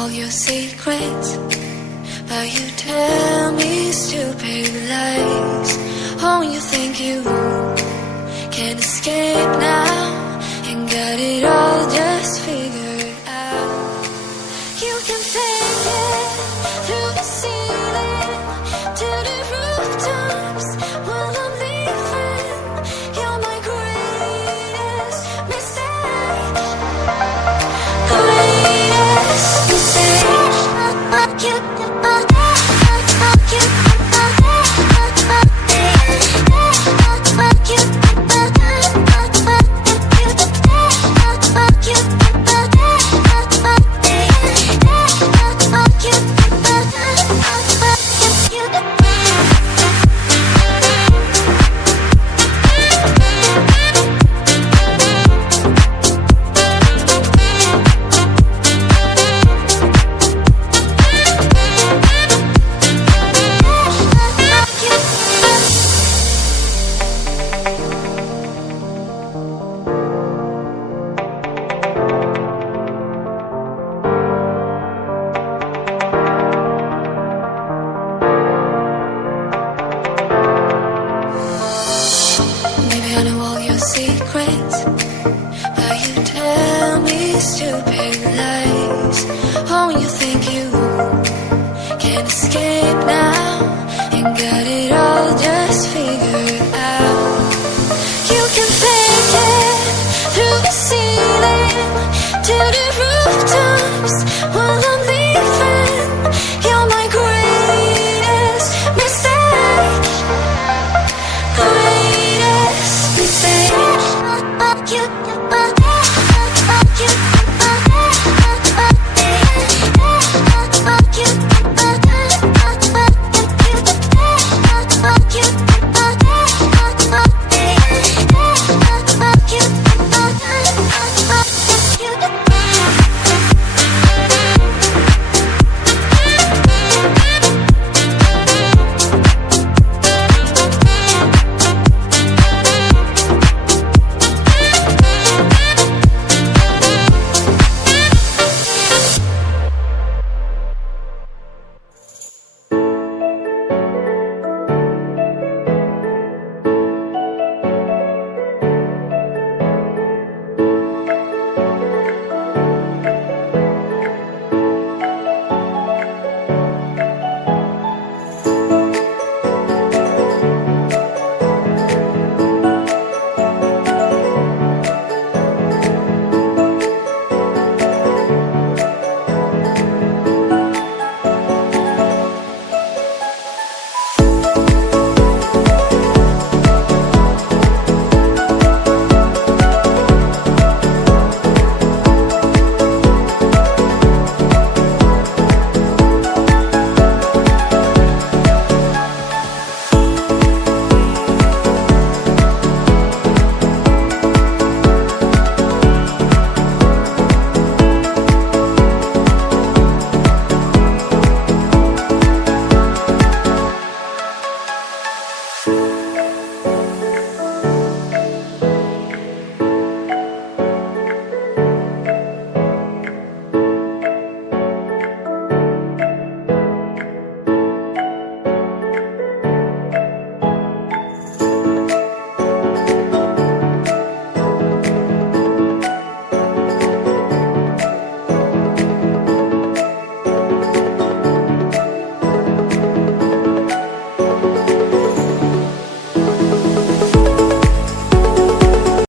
all your secrets, but you tell me stupid lies. Oh, you think you can escape now and got it all just figured out. You can fake it through the ceiling to the rooftops while I'm leaving. You're my greatest mistake. Greatest mistake. Maybe I know all your secrets, but you tell me stupid